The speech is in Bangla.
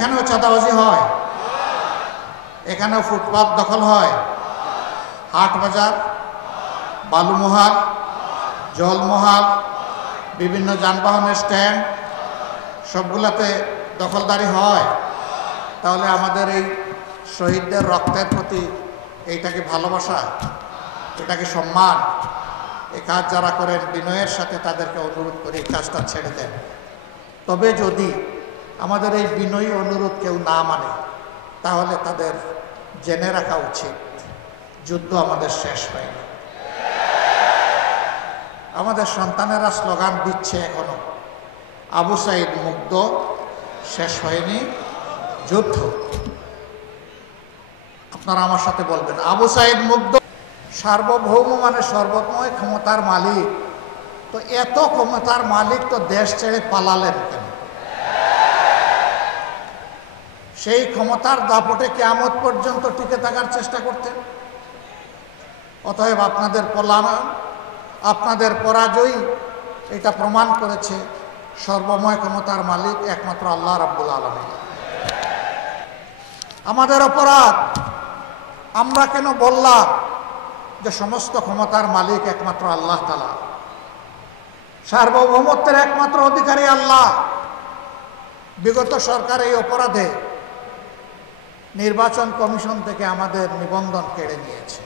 এখানেও চাঁদাবাজি হয়, এখানেও ফুটপাত দখল হয়, হাট বাজার, বালুমহাল, জলমহাল, বিভিন্ন যানবাহনের স্ট্যান্ড সবগুলাতে দখলদারি হয়। তাহলে আমাদের এই শহীদদের রক্তের প্রতি এইটাকে ভালোবাসা, এটাকে সম্মান। এই কাজ যারা করেন বিনয়ের সাথে তাদেরকে অনুরোধ করি এই কাজটা ছেড়ে দেন। তবে যদি আমাদের এই বিনয়ী অনুরোধ কেউ না মানে, তাহলে তাদের জেনে রাখা উচিত যুদ্ধ আমাদের শেষ হয়নি। আমাদের সন্তানেরা স্লোগান দিচ্ছে এখনো, আবু সাইদ মুগ্ধ, শেষ হয়নি যুদ্ধ। আপনারা আমার সাথে বলবেন, আবু সাইদ মুগ্ধ। সার্বভৌম মানে সর্বময় ক্ষমতার মালিক। তো এত ক্ষমতার মালিক তো দেশ ছেড়ে পালালেন কেন? সেই ক্ষমতার দাপটে কিয়ামত পর্যন্ত টিকে থাকার চেষ্টা করতেন। অতএব আপনাদের পলায়ন, আপনাদের পরাজয় এটা প্রমাণ করেছে সর্বময় ক্ষমতার মালিক একমাত্র আল্লাহ রাব্বুল আলামিন। আমাদের অপরাধ, আমরা কেন বললাম যে সমস্ত ক্ষমতার মালিক একমাত্র আল্লাহ তাআলা, সার্বভৌমত্বের একমাত্র অধিকারী আল্লাহ। বিগত সরকার এই অপরাধে নির্বাচন কমিশন থেকে আমাদের নিবন্ধন কেড়ে নিয়েছে।